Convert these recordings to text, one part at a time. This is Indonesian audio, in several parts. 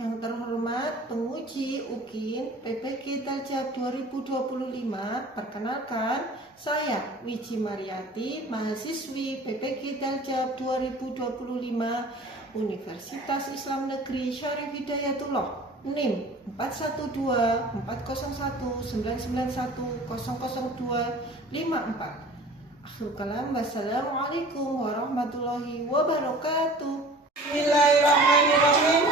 Yang terhormat penguji UKIN PPG Daljab 2025, perkenalkan saya Wiji Mariati, mahasiswi PPG Daljab 2025 Universitas Islam Negeri Syarif Hidayatullah, NIM 4124199100254. Akhir kalam, wassalamualaikum warahmatullahi wabarakatuh. Bismillahirrahmanirrahim.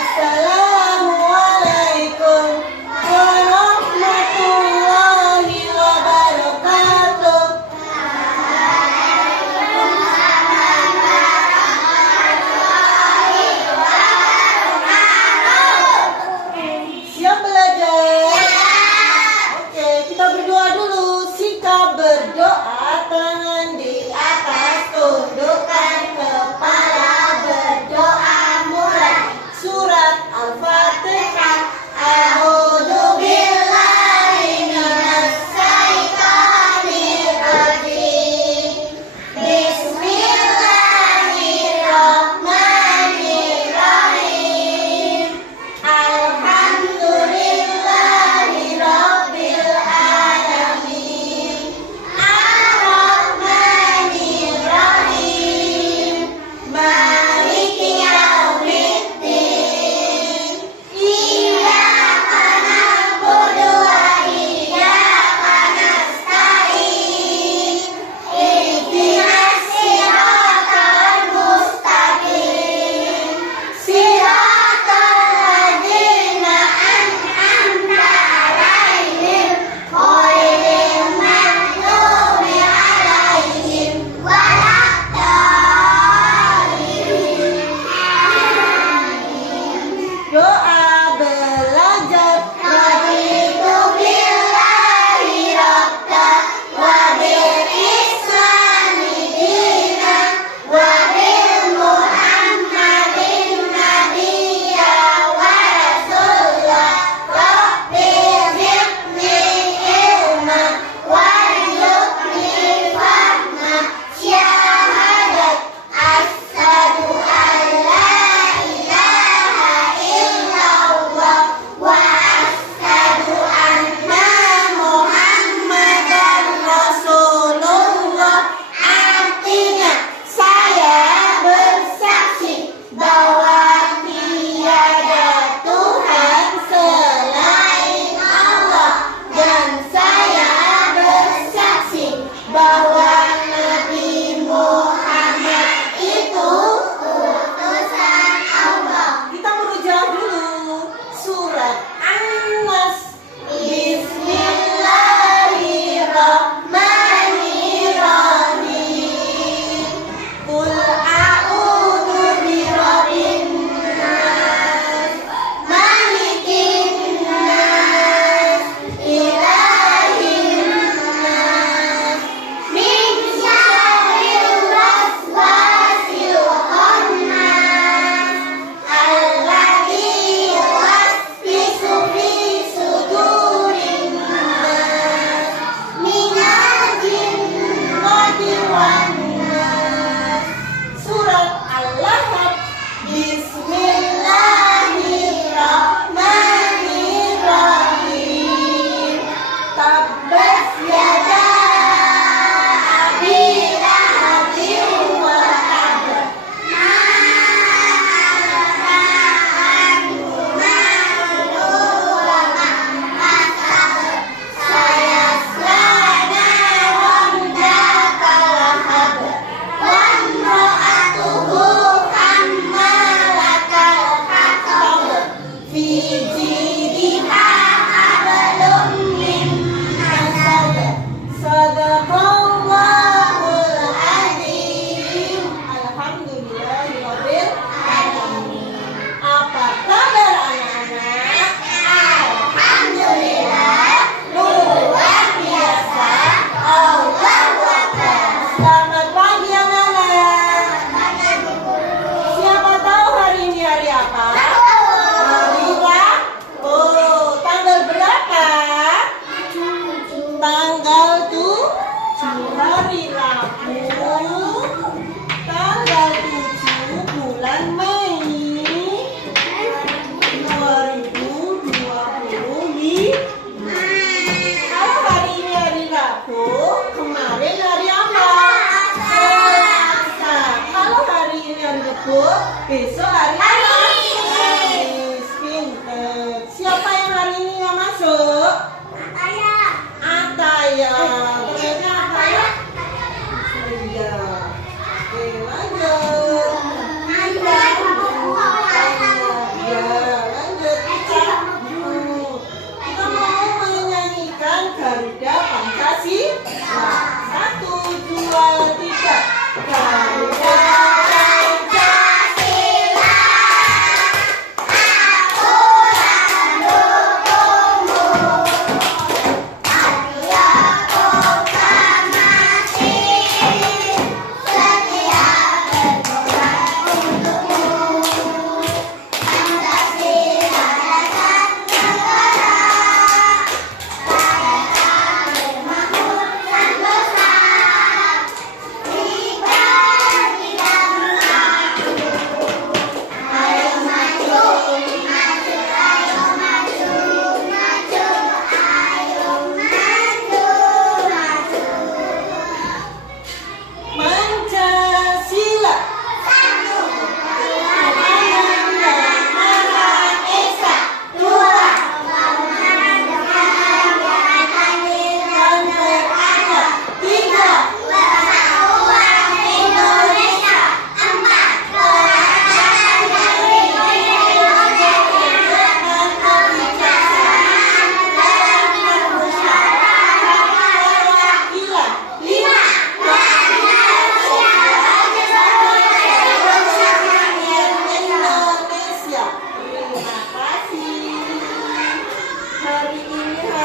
Assalamualaikum warahmatullahi wabarakatuh. Siap belajar? Oke, kita berdoa dulu. Sikap berdoa, tangan di atas, tundukkan kepala. Berdoa mulai. Surat Al-Fatihah.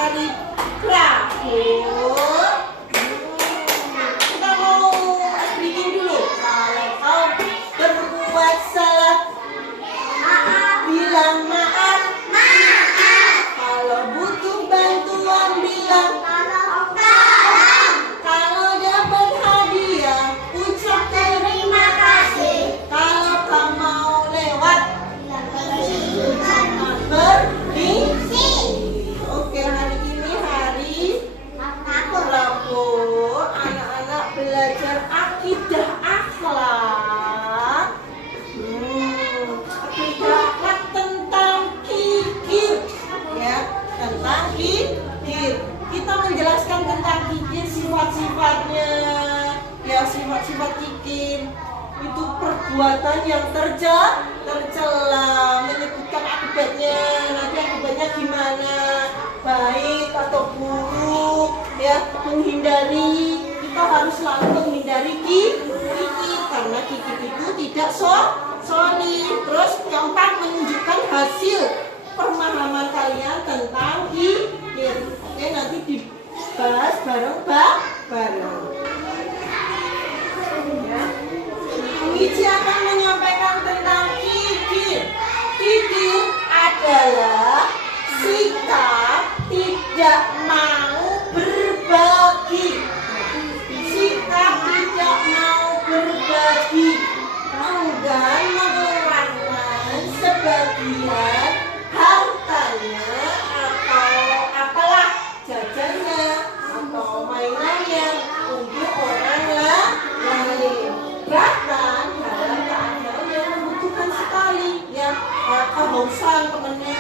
hari Rabu. Kita mau bikin dulu. Kalau kau berbuat salah, bilang maaf. Kalau butuh bantuan, bilang kalau dapat hadiah, ucap terima kasih. Kalau kau mau lewat, permisi. Oke, hari ini hari Rabu. Anak-anak belajar akidah akhlak. Akidah akhlak tentang kikir, ya, tentang kikir. Kita menjelaskan tentang kikir, sifat-sifatnya, ya, sifat-sifat kikir itu perbuatan yang tercela, menyebutkan akibatnya, nanti akibatnya gimana, baik atau buruk, ya, menghindari. Kita harus selalu menghindari kikir karena kikir itu tidak solid. Terus keempat, menunjukkan hasil pemahaman kalian tentang kikir. Oke, nanti dibahas bareng-bareng. Ya. Wiji akan menyampaikan tentang kikir. Kikir adalah sikap tidak mau berbagi. Sikap tidak mau berbagi, enggan mengeluarkan sebagian hartanya atau apalah jajannya atau mainannya untuk orang lain. Bahkan dalam keadaan yang membutuhkan sekali, ya, kehausan temennya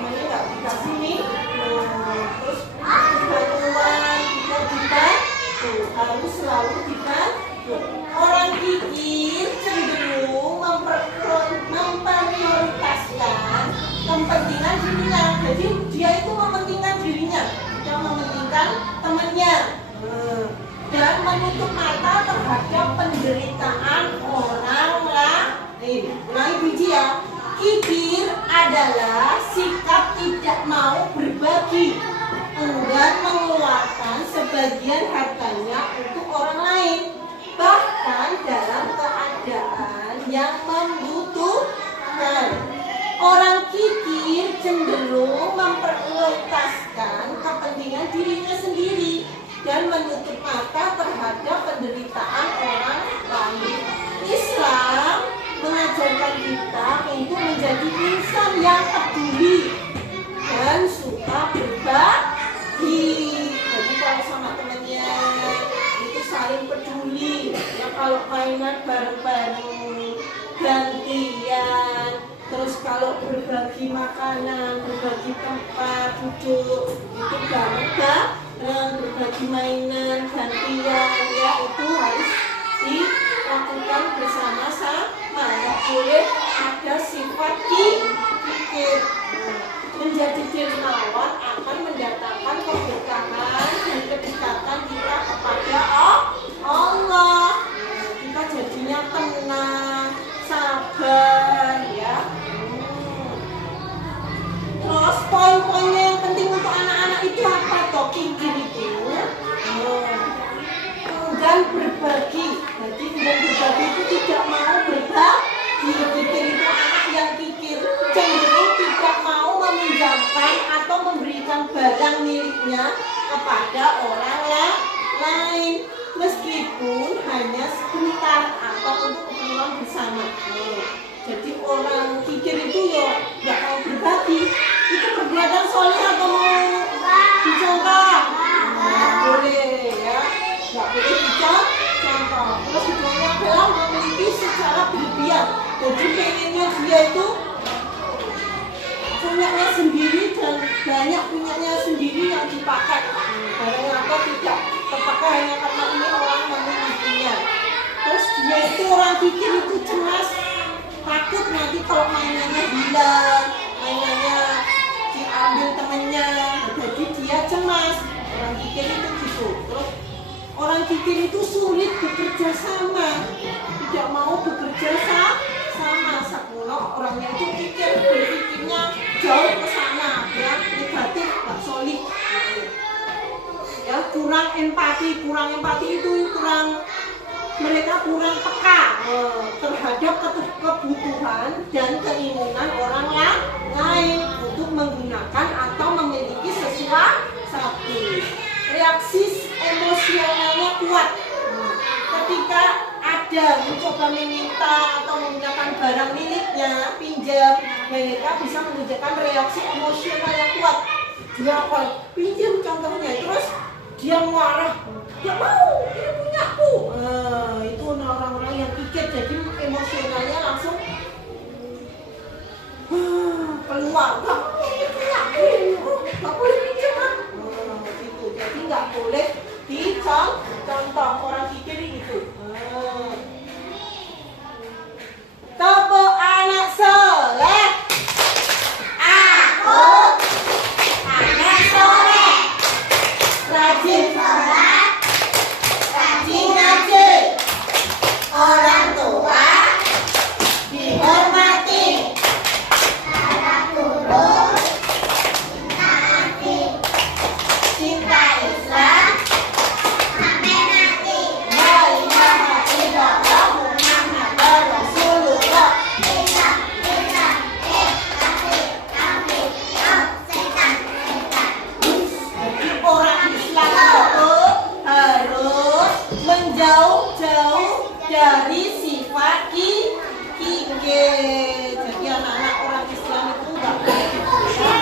nggak dikasih minum, terus bantuan kita dibantu, harus selalu dibantu. Orang kikir cenderung memprioritaskan kepentingan dirinya. Jadi dia itu mementingkan dirinya, tidak mementingkan temannya, dan menutup mata terhadap penderitaan orang lain. Ulangi biji ya. Kikir adalah sikap tidak mau berbagi, enggan mengeluarkan sebagian hartanya untuk orang lain, bahkan dalam keadaan yang membutuhkan. Orang kikir cenderung memprioritaskan kepentingan dirinya sendiri dan menutup mata terhadap penderitaan orang lain. Islam mengajarkan kita untuk menjadi insan yang peduli dan suka berbagi. Jadi kalau sama temannya itu saling peduli, ya, kalau mainan bareng-bareng, gantian, terus kalau berbagi makanan, berbagi tempat duduk, itu bareng-bareng, berbagi mainan, gantian, ya, itu harus dilakukan bersama-sama. Nggak boleh ada sifat kikir. Menjadi dermawan akan mendatangkan keberkahan dan kedekatan kita kepada Allah. Kita jadinya tenang, sabar, ya. Terus poin-poinnya yang penting untuk anak-anak itu apa toh? Kikir itu enggan berbagi. Jadi enggan berbagi itu tidak mau berbagi. Kikir itu anak yang kikir cenderung tidak mau meminjamkan atau memberikan barang miliknya kepada orang lain, meskipun hanya sebentar atau untuk keperluan bersama. Jadi orang kikir itu ya nggak mau berbagi. Itu perbuatan soleh atau mau dicontoh? Nggak boleh, ya, nggak boleh dicontoh. Terus keduanya adalah memiliki secara berlebihan. Jadi pengennya dia itu punyanya sendiri dan banyak punyanya sendiri yang dipakai. Barang apa tidak terpakai hanya karena ini orang memilikinya. Terus dia itu orang pikir itu cemas, takut nanti kalau mainannya hilang, mainannya diambil temennya, jadi dia cemas. Orang pikir itu gitu. Terus orang pikir itu sulit bekerja sama, tidak mau bekerja sama. Sakuno orangnya itu pikirnya jauh ke sana, ya, negatif, nggak solid. kurang empati itu mereka kurang peka terhadap kebutuhan dan keinginan orang lain untuk menggunakan atau memiliki sesuatu. Reaksi emosionalnya kuat ketika ada mencoba meminta atau menggunakan barang miliknya, pinjam, mereka bisa menunjukkan reaksi emosional yang kuat. Dia pinjam contohnya, terus dia marah, dia mau, ini punyaku. Itu orang-orang yang kikir, jadi emosionalnya langsung keluar. Nggak boleh pinjam, gitu. Jadi nggak boleh dicontoh orang kikir gitu. Topo anak soleh. Aku anak soleh, rajin sholat, rajin ngaji, orang tua dihormati, anak guru ditaati, cinta Islam sampai nanti. La ilaha illallah Muhammadur Rasulullah. Orang Islam itu harus menjauh-jauh dari sifat kikir. Jadi anak-anak orang Islam itu nggak boleh gitu ya.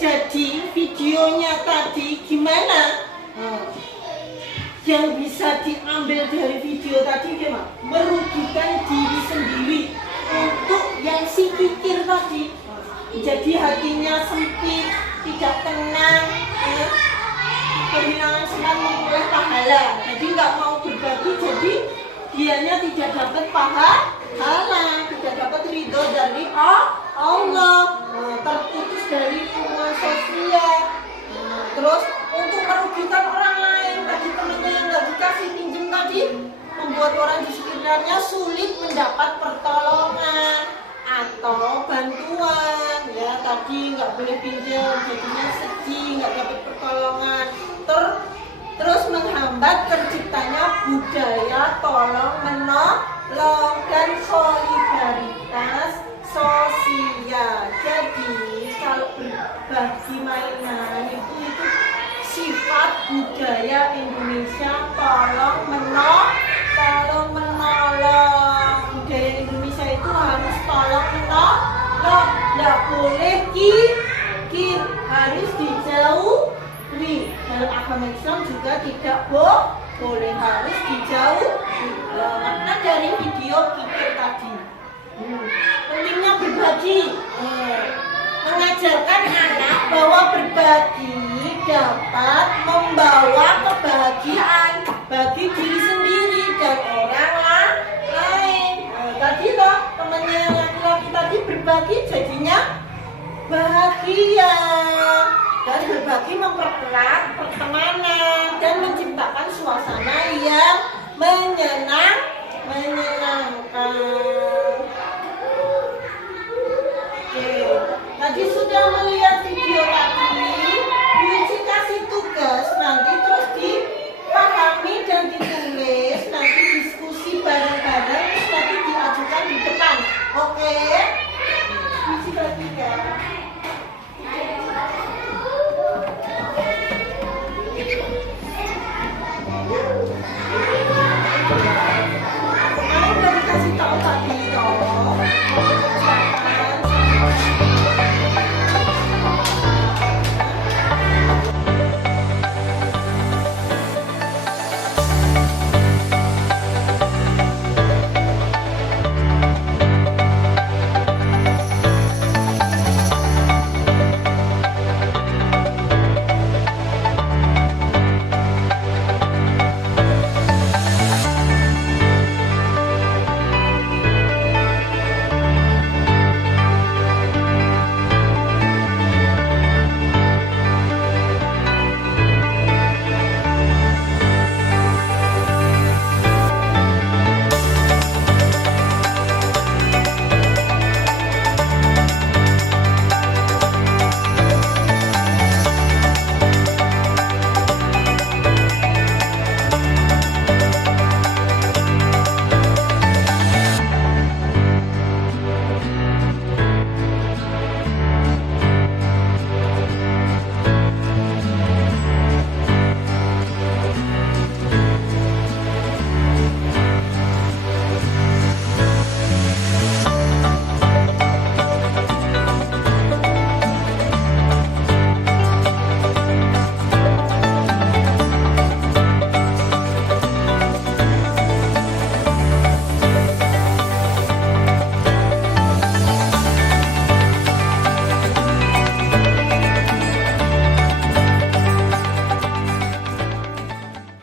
Jadi videonya tadi gimana? Yang bisa diambil dari video tadi gimana? Merugikan diri sendiri untuk yang si kikir tadi. Jadi hatinya sempit, tidak tenang, kehilangan semangat memperoleh pahala. Jadi nggak mau berbagi, jadi dianya tidak dapat pahala, tidak dapat ridho dari Allah, terputus dari hubungan sosial. Terus untuk merugikan orang lain, tadi temannya yang nggak dikasih pinjam tadi, membuat orang di sekitarnya sulit mendapat pertolongan atau bantuan. Ya tadi nggak boleh pinjam, jadinya sedih, nggak dapat pertolongan. Terus menghambat terciptanya budaya tolong menolong dan solidaritas sosial. Jadi kalau berbagi mainan itu sifat budaya Indonesia, tolong menolong. Budaya Indonesia itu harus tolong menolong, nggak boleh kikir, harus dijauhi. Dalam agama Islam juga tidak boleh, harus dijauhi. Karena dari video kikir tadi. mengajarkan anak bahwa berbagi dapat membawa kebahagiaan bagi diri sendiri dan orang lain. Nah, tadi loh temannya yang laki-laki tadi berbagi jadinya bahagia, dan berbagi mempererat pertemanan dan menciptakan suasana yang menyenangkan. Oke, tadi sudah melihat video tadi, Yuci kasih tugas nanti terus dipahami dan ditulis, nanti diskusi bareng-bareng, terus nanti diajukan di depan. Oke, Yuci lagi ya. Kemarin udah dikasih tahu tadi toh.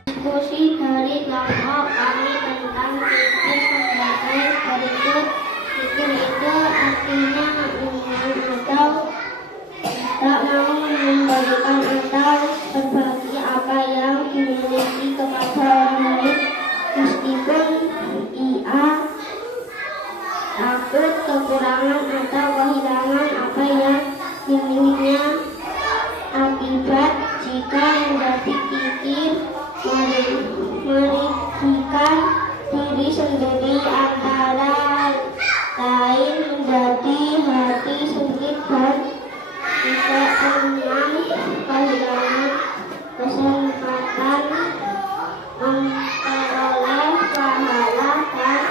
Diskusi dari kelompok kami tentang fikir sebagai berikut. Fikir itu artinya ingin atau tak mau memberikan atau berbagi apa yang dimiliki kepada orang lain, meskipun ia takut kekurangan atau kehilangan apa yang dimilikinya. Akibat jika menjadi pikir merugikan diri sendiri, antara lain menjadi hati sempit dan tidak tenang, kehilangan kesempatan memperoleh pahala dan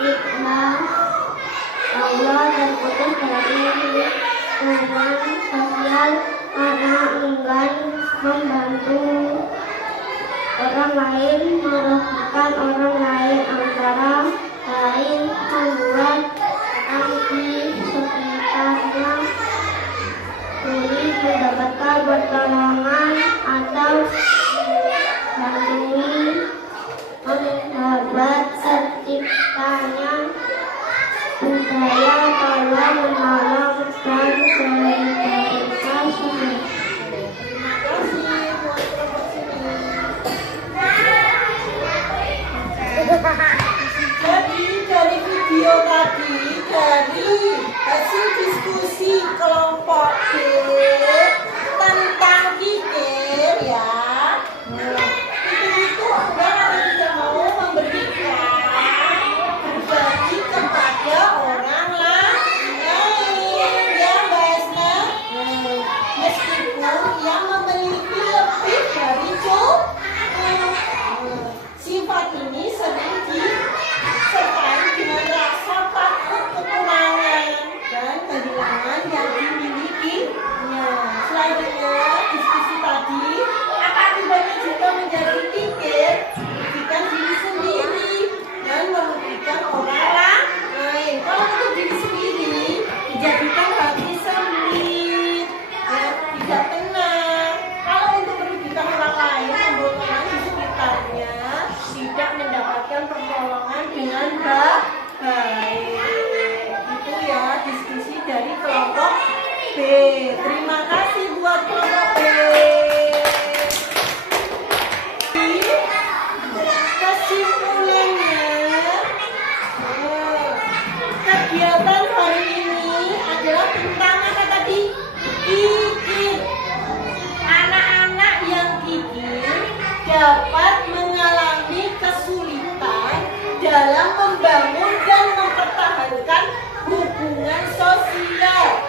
hikmah Allah, terputus dari hubungan sosial karena enggan membantu orang lain, merugikan orang lain, antara lain membuat orang di sekitarnya sulit mendapatkan pertolongan atau mengandungi menghambat terciptanya budaya tolong menolong dan solidaritas. Jadi dari video tadi, dari hasil diskusi kelompok B tentang kikir ya, itu orang yang tidak mau memberikan berbagi kepada orang lain ya Mbak Esna, meskipun yang memiliki lebih dari cukup. Sifat ini sering disertai dengan rasa takut kekurangan dan kehilangan yang dimiliki. Terima kasih buat kelompok B. Kesimpulannya, kegiatan hari ini adalah tentang apa tadi? Kikir. Anak-anak yang kikir dapat mengalami kesulitan dalam membangun dan mempertahankan hubungan sosial.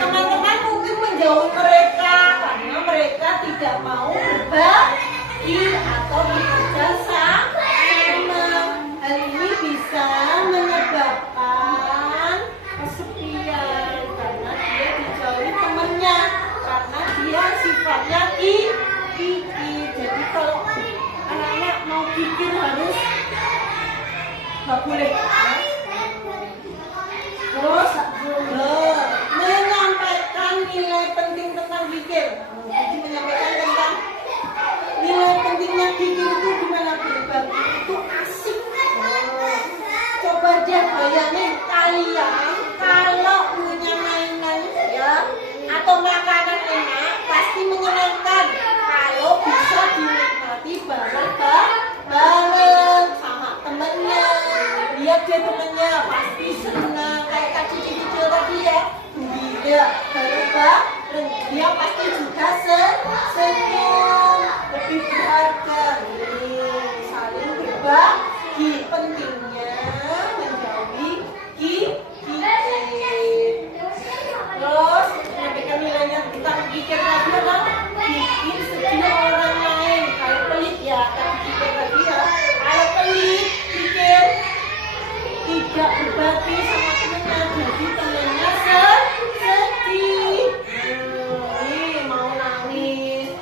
Teman-teman mungkin menjauhi mereka karena mereka tidak mau berbagi atau bekerja sama. Hal ini bisa menyebabkan kesepian karena dia dijauhi temannya, karena dia sifatnya kikir. Jadi kalau anak-anak mau kikir harus nggak boleh. Terus menyampaikan nilai penting tentang kikir. Jadi menyampaikan tentang nilai pentingnya kikir itu gimana, berbagi itu asik. Coba deh bayangin kalian kalau punya mainan ya atau makanan enak pasti menyenangkan kalau bisa dinikmati bareng sama temennya. Lihat deh temennya pasti senang kayak tadi video tadi ya. Dia bareng dia pasti juga senyum. Lebih berharga nih, saling berbagi pentingnya menjauhi kikir. Terus menyampaikan nilainya tentang kikir tadi kan bikin sedih orang lain. Kalau pelit ya tadi kikir tadi ya. Kalau pelit kikir tidak berbagi sama temennya, jadi temennya sedih. Nih mau nangis.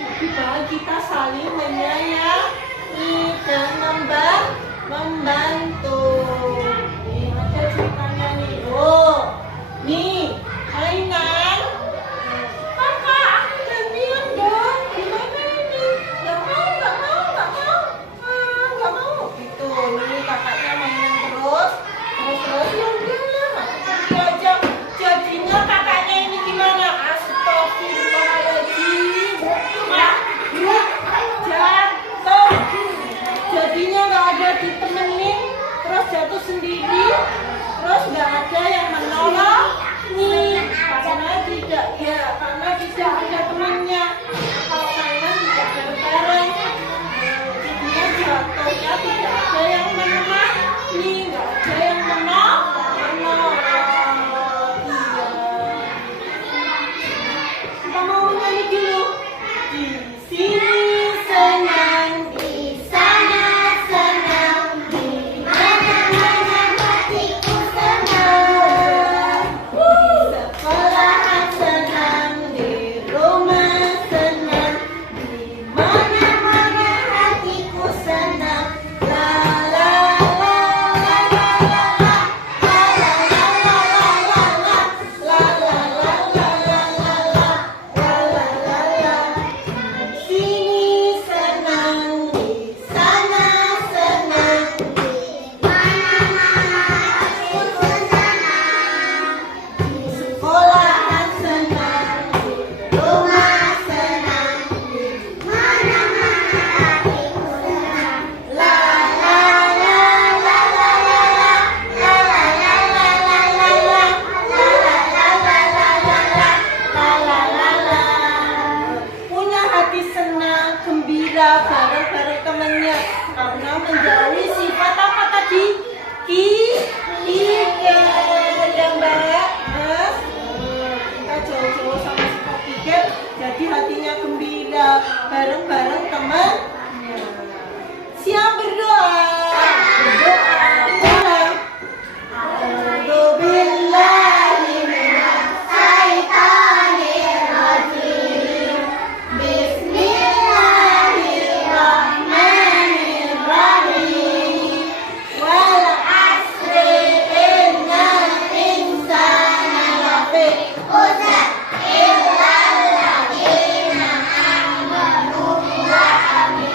Lebih baik kita saling menyayangi dan membantu. Nih ada ceritanya nih. Oh, nih mainan. Kakak, aku gantian dong. Gimana ini? Gak mau. Gak mau. Gitu. Nih kakaknya mainan terus. Ya udahlah, aku ganti aja. Jadinya kakaknya ini gimana? Astagfirullahaladzim. Jatuh. Jadinya gak ada ditemenin, terus jatuh sendiri, terus gak ada yang menolong nih karena tidak ada temannya. Kalau mainan tidak bareng-bareng, jadinya jatuhnya tidak ada yang menemani, gak ada yang menolong. Iya. Kita mau menyanyi dulu. Di sini senang, di sana senang, di mana-mana hatiku senang. Di sekolahan senang, di rumah senang, di mana-mana hatiku senang. La la la la la la la, la la la la la la, la la la la la la la, la la la la. Sini senang, di sana senang, di mana-mana hatiku senang. Di sekolahan senang, di rumah senang, di mana-mana hatiku senang. La la la la la la la, la la la la la la la, la la la la la la la, la la la la. Punya hati senang, gembira bareng-bareng temannya karena menjauhi sifat apa tadi? Kikir ya Mbak. Kita jauh-jauh sama sifat kikir, jadi hatinya gembira bareng-bareng teman. Siap berdoa. Berdoa. Boleh. A'udzubillahi minasyaitonirrajim. Bismillahirrahmanirrahim. Wal asri innal insana lafi khusr illa alladzina amanu wa amilus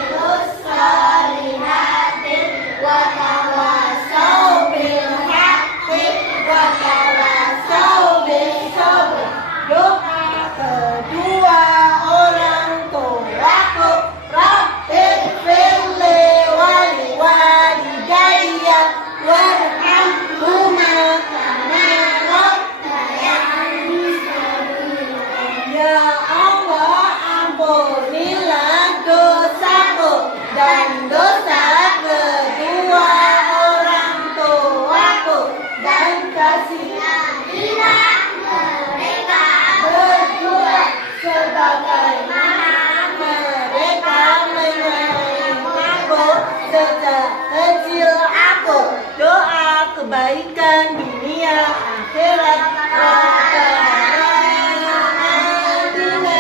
kebaikan dunia akhirat. Rabbana atina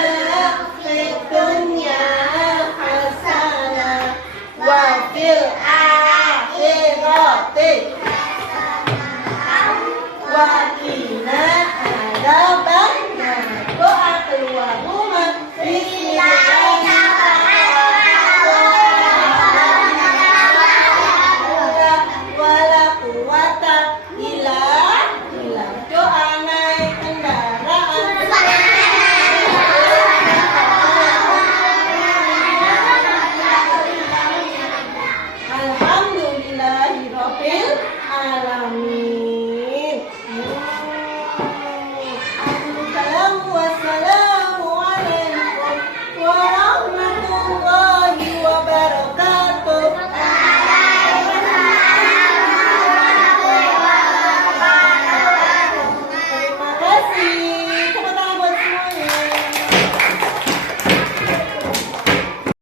fid dunya hasanah wa fil akhirati wa qina